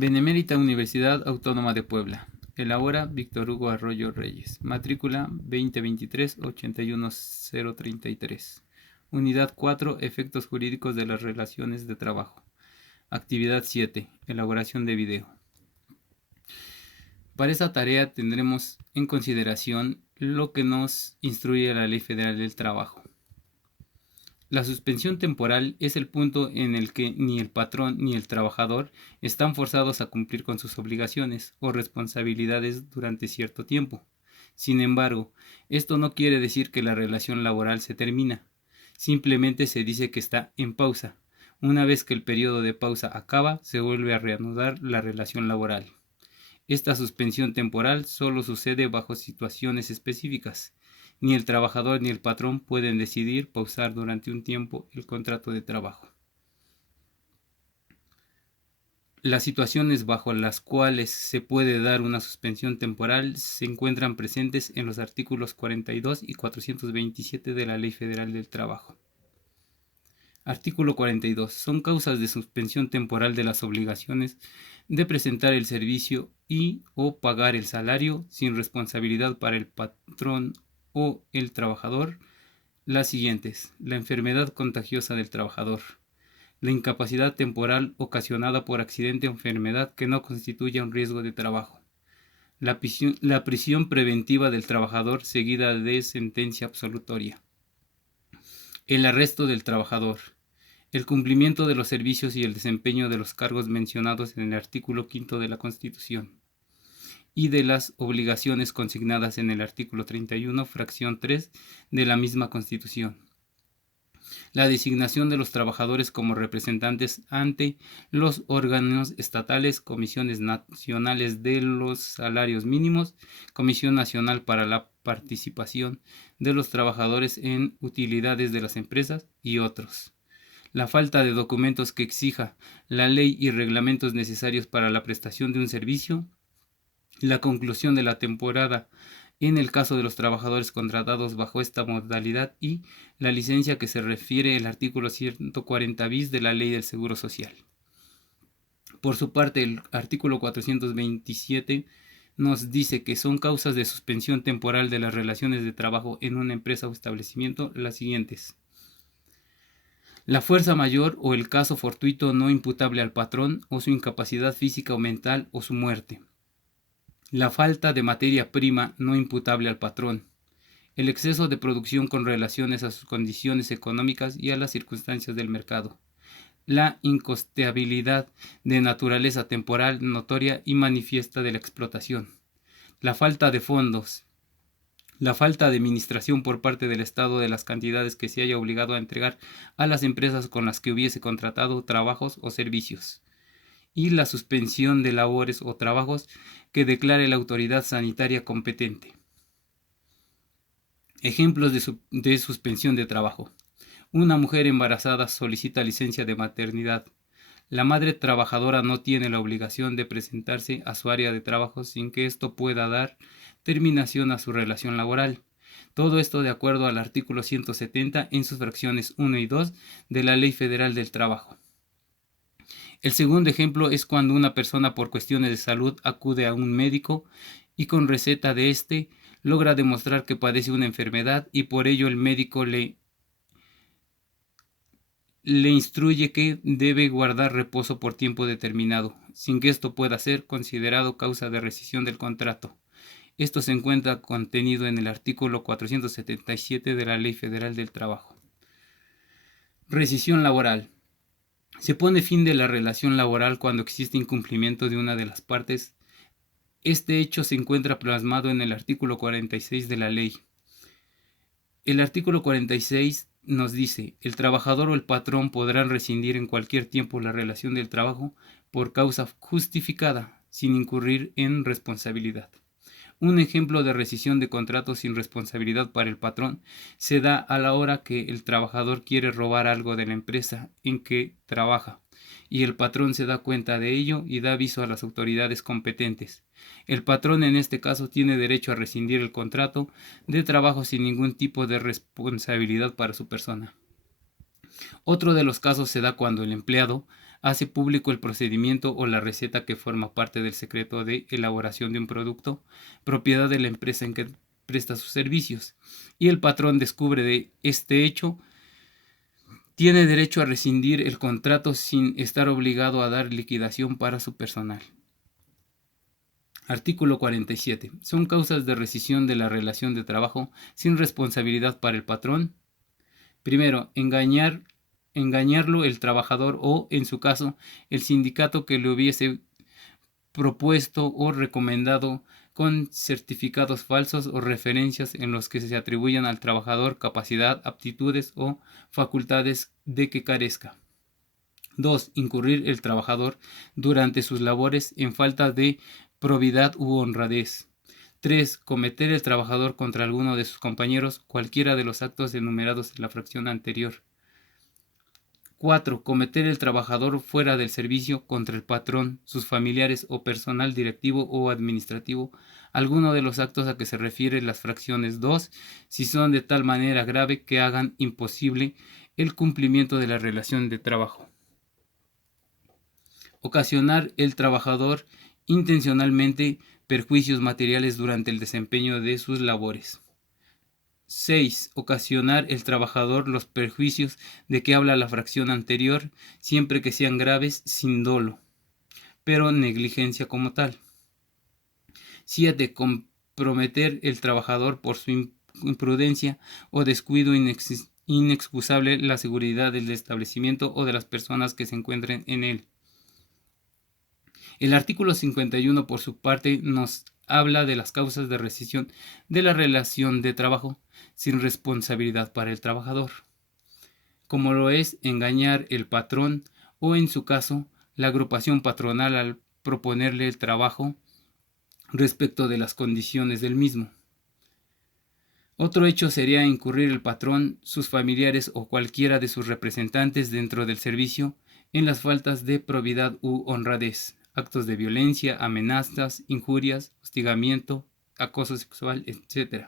Benemérita Universidad Autónoma de Puebla. Elabora Víctor Hugo Arroyo Reyes. Matrícula 2023-81033. Unidad 4. Efectos jurídicos de las relaciones de trabajo. Actividad 7. Elaboración de video. Para esta tarea tendremos en consideración lo que nos instruye la Ley Federal del Trabajo. La suspensión temporal es el punto en el que ni el patrón ni el trabajador están forzados a cumplir con sus obligaciones o responsabilidades durante cierto tiempo. Sin embargo, esto no quiere decir que la relación laboral se termina. Simplemente se dice que está en pausa. Una vez que el periodo de pausa acaba, se vuelve a reanudar la relación laboral. Esta suspensión temporal solo sucede bajo situaciones específicas. Ni el trabajador ni el patrón pueden decidir pausar durante un tiempo el contrato de trabajo. Las situaciones bajo las cuales se puede dar una suspensión temporal se encuentran presentes en los artículos 42 y 427 de la Ley Federal del Trabajo. Artículo 42. Son causas de suspensión temporal de las obligaciones de presentar el servicio y o pagar el salario sin responsabilidad para el patrón o el trabajador las siguientes: la enfermedad contagiosa del trabajador, la incapacidad temporal ocasionada por accidente o enfermedad que no constituya un riesgo de trabajo, la prisión preventiva del trabajador seguida de sentencia absolutoria, el arresto del trabajador, el cumplimiento de los servicios y el desempeño de los cargos mencionados en el artículo 5 de la Constitución y de las obligaciones consignadas en el artículo 31, fracción 3 de la misma Constitución. La designación de los trabajadores como representantes ante los órganos estatales, comisiones nacionales de los salarios mínimos, Comisión Nacional para la Participación de los Trabajadores en Utilidades de las Empresas y otros. La falta de documentos que exija la ley y reglamentos necesarios para la prestación de un servicio, la conclusión de la temporada en el caso de los trabajadores contratados bajo esta modalidad y la licencia que se refiere el artículo 140 bis de la Ley del Seguro Social. Por su parte, el artículo 427 nos dice que son causas de suspensión temporal de las relaciones de trabajo en una empresa o establecimiento las siguientes: la fuerza mayor o el caso fortuito no imputable al patrón o su incapacidad física o mental o su muerte, la falta de materia prima no imputable al patrón, el exceso de producción con relaciones a sus condiciones económicas y a las circunstancias del mercado, la incosteabilidad de naturaleza temporal notoria y manifiesta de la explotación, la falta de fondos, la falta de administración por parte del Estado de las cantidades que se haya obligado a entregar a las empresas con las que hubiese contratado trabajos o servicios, y la suspensión de labores o trabajos que declare la autoridad sanitaria competente. Ejemplos de suspensión de trabajo. Una mujer embarazada solicita licencia de maternidad. La madre trabajadora no tiene la obligación de presentarse a su área de trabajo sin que esto pueda dar terminación a su relación laboral. Todo esto de acuerdo al artículo 170 en sus fracciones 1 y 2 de la Ley Federal del Trabajo. El segundo ejemplo es cuando una persona por cuestiones de salud acude a un médico y con receta de éste logra demostrar que padece una enfermedad y por ello el médico le instruye que debe guardar reposo por tiempo determinado, sin que esto pueda ser considerado causa de rescisión del contrato. Esto se encuentra contenido en el artículo 477 de la Ley Federal del Trabajo. Rescisión laboral. Se pone fin de la relación laboral cuando existe incumplimiento de una de las partes. Este hecho se encuentra plasmado en el artículo 46 de la ley. El artículo 46 nos dice: el trabajador o el patrón podrán rescindir en cualquier tiempo la relación del trabajo por causa justificada, sin incurrir en responsabilidad. Un ejemplo de rescisión de contrato sin responsabilidad para el patrón se da a la hora que el trabajador quiere robar algo de la empresa en que trabaja y el patrón se da cuenta de ello y da aviso a las autoridades competentes. El patrón en este caso tiene derecho a rescindir el contrato de trabajo sin ningún tipo de responsabilidad para su persona. Otro de los casos se da cuando el empleado hace público el procedimiento o la receta que forma parte del secreto de elaboración de un producto, propiedad de la empresa en que presta sus servicios, y el patrón descubre de este hecho, tiene derecho a rescindir el contrato sin estar obligado a dar liquidación para su personal. Artículo 47. Son causas de rescisión de la relación de trabajo sin responsabilidad para el patrón. Primero, engañarlo el trabajador o, en su caso, el sindicato que le hubiese propuesto o recomendado con certificados falsos o referencias en los que se atribuyan al trabajador capacidad, aptitudes o facultades de que carezca. 2. Incurrir el trabajador durante sus labores en falta de probidad u honradez. 3. Cometer el trabajador contra alguno de sus compañeros cualquiera de los actos enumerados en la fracción anterior. 4. Cometer el trabajador fuera del servicio contra el patrón, sus familiares o personal directivo o administrativo, alguno de los actos a que se refieren las fracciones 2, si son de tal manera grave que hagan imposible el cumplimiento de la relación de trabajo. Ocasionar el trabajador intencionalmente perjuicios materiales durante el desempeño de sus labores. 6. Ocasionar el trabajador los perjuicios de que habla la fracción anterior, siempre que sean graves, sin dolo, pero negligencia como tal. 7. Comprometer el trabajador por su imprudencia o descuido inexcusable la seguridad del establecimiento o de las personas que se encuentren en él. El artículo 51, por su parte, nos habla de las causas de rescisión de la relación de trabajo sin responsabilidad para el trabajador, como lo es engañar el patrón o, en su caso, la agrupación patronal al proponerle el trabajo respecto de las condiciones del mismo. Otro hecho sería incurrir el patrón, sus familiares o cualquiera de sus representantes dentro del servicio en las faltas de probidad u honradez, actos de violencia, amenazas, injurias, hostigamiento, acoso sexual, etc.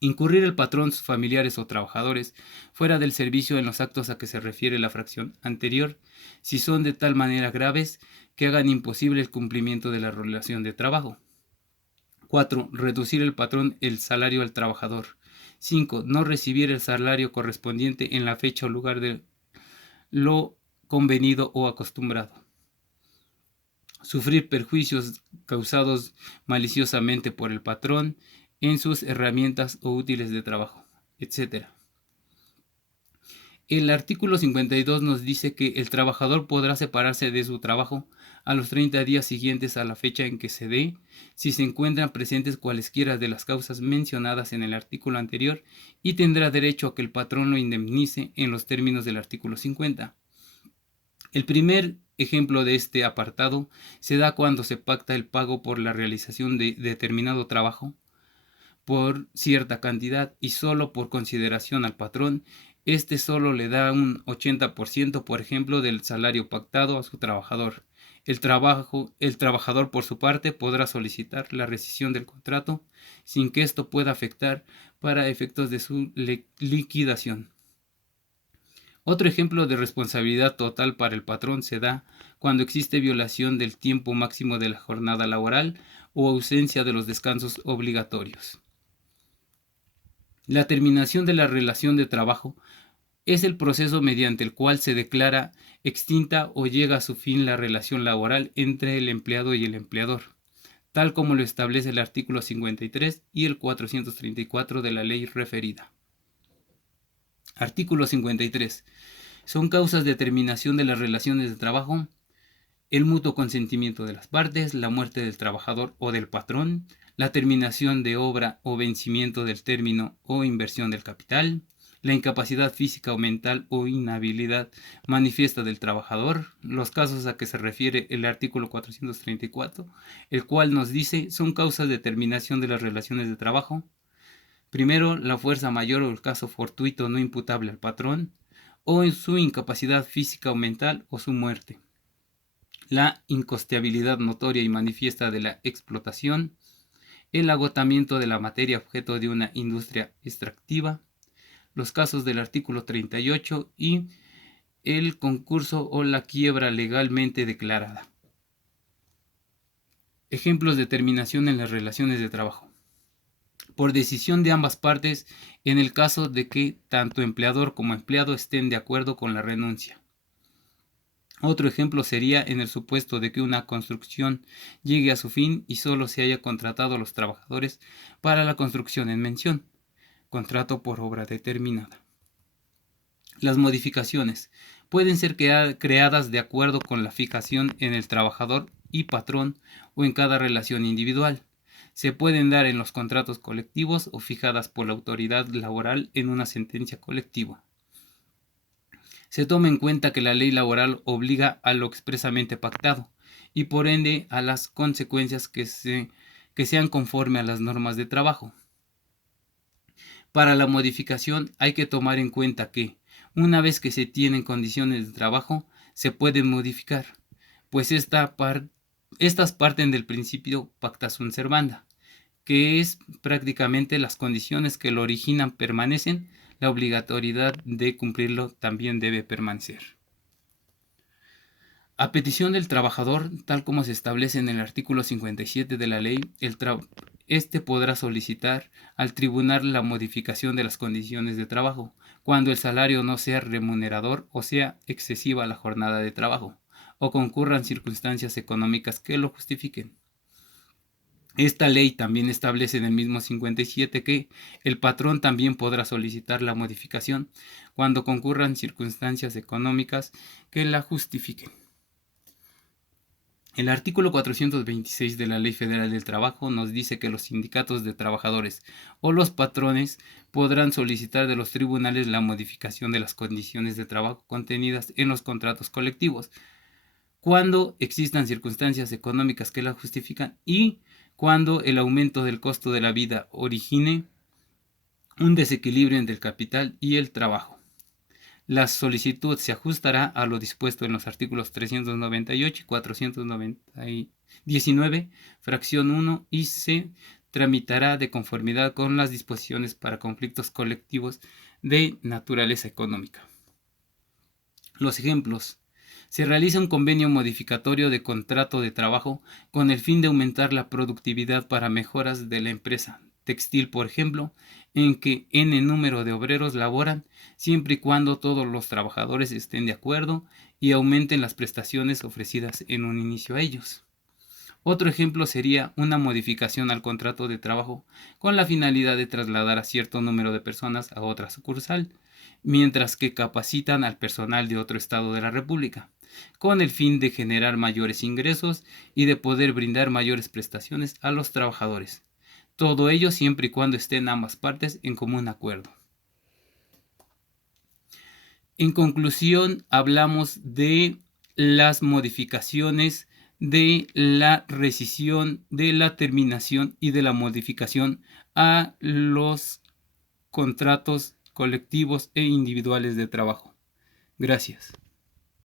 Incurrir el patrón, sus familiares o trabajadores fuera del servicio en los actos a que se refiere la fracción anterior, si son de tal manera graves que hagan imposible el cumplimiento de la relación de trabajo. 4. Reducir el patrón el salario al trabajador. 5. No recibir el salario correspondiente en la fecha o lugar de lo convenido o acostumbrado. Sufrir perjuicios causados maliciosamente por el patrón en sus herramientas o útiles de trabajo, etc. El artículo 52 nos dice que el trabajador podrá separarse de su trabajo a los 30 días siguientes a la fecha en que se dé, si se encuentran presentes cualesquiera de las causas mencionadas en el artículo anterior, y tendrá derecho a que el patrón lo indemnice en los términos del artículo 50. El primer ejemplo de este apartado se da cuando se pacta el pago por la realización de determinado trabajo por cierta cantidad y solo por consideración al patrón. Este solo le da un 80%, por ejemplo, del salario pactado a su trabajador. El trabajador, por su parte, podrá solicitar la rescisión del contrato sin que esto pueda afectar para efectos de su liquidación. Otro ejemplo de responsabilidad total para el patrón se da cuando existe violación del tiempo máximo de la jornada laboral o ausencia de los descansos obligatorios. La terminación de la relación de trabajo es el proceso mediante el cual se declara extinta o llega a su fin la relación laboral entre el empleado y el empleador, tal como lo establece el artículo 53 y el 434 de la ley referida. Artículo 53. Son causas de terminación de las relaciones de trabajo: el mutuo consentimiento de las partes, la muerte del trabajador o del patrón, la terminación de obra o vencimiento del término o inversión del capital, la incapacidad física o mental o inhabilidad manifiesta del trabajador, los casos a que se refiere el artículo 434, el cual nos dice son causas de terminación de las relaciones de trabajo. Primero, la fuerza mayor o el caso fortuito no imputable al patrón, o en su incapacidad física o mental o su muerte. La incosteabilidad notoria y manifiesta de la explotación, el agotamiento de la materia objeto de una industria extractiva, los casos del artículo 38 y el concurso o la quiebra legalmente declarada. Ejemplos de terminación en las relaciones de trabajo. Por decisión de ambas partes en el caso de que tanto empleador como empleado estén de acuerdo con la renuncia. Otro ejemplo sería en el supuesto de que una construcción llegue a su fin y solo se haya contratado a los trabajadores para la construcción en mención, contrato por obra determinada. Las modificaciones pueden ser creadas de acuerdo con la fijación en el trabajador y patrón o en cada relación individual. Se pueden dar en los contratos colectivos o fijadas por la autoridad laboral en una sentencia colectiva. Se toma en cuenta que la ley laboral obliga a lo expresamente pactado y por ende a las consecuencias que sean conforme a las normas de trabajo. Para la modificación hay que tomar en cuenta que, una vez que se tienen condiciones de trabajo, se pueden modificar, pues estas parten del principio pacta sunt servanda, que es prácticamente las condiciones que lo originan permanecen, la obligatoriedad de cumplirlo también debe permanecer. A petición del trabajador, tal como se establece en el artículo 57 de la ley, este podrá solicitar al tribunal la modificación de las condiciones de trabajo, cuando el salario no sea remunerador o sea excesiva la jornada de trabajo, o concurran circunstancias económicas que lo justifiquen. Esta ley también establece en el mismo 57 que el patrón también podrá solicitar la modificación cuando concurran circunstancias económicas que la justifiquen. El artículo 426 de la Ley Federal del Trabajo nos dice que los sindicatos de trabajadores o los patrones podrán solicitar de los tribunales la modificación de las condiciones de trabajo contenidas en los contratos colectivos, cuando existan circunstancias económicas que la justifican y cuando el aumento del costo de la vida origine un desequilibrio entre el capital y el trabajo. La solicitud se ajustará a lo dispuesto en los artículos 398 y 419, fracción 1, y se tramitará de conformidad con las disposiciones para conflictos colectivos de naturaleza económica. Los ejemplos. Se realiza un convenio modificatorio de contrato de trabajo con el fin de aumentar la productividad para mejoras de la empresa textil, por ejemplo, en que n número de obreros laboran, siempre y cuando todos los trabajadores estén de acuerdo y aumenten las prestaciones ofrecidas en un inicio a ellos. Otro ejemplo sería una modificación al contrato de trabajo con la finalidad de trasladar a cierto número de personas a otra sucursal, mientras que capacitan al personal de otro estado de la República, con el fin de generar mayores ingresos y de poder brindar mayores prestaciones a los trabajadores. Todo ello siempre y cuando estén ambas partes en común acuerdo. En conclusión, hablamos de las modificaciones, de la rescisión, de la terminación y de la modificación a los contratos colectivos e individuales de trabajo. Gracias.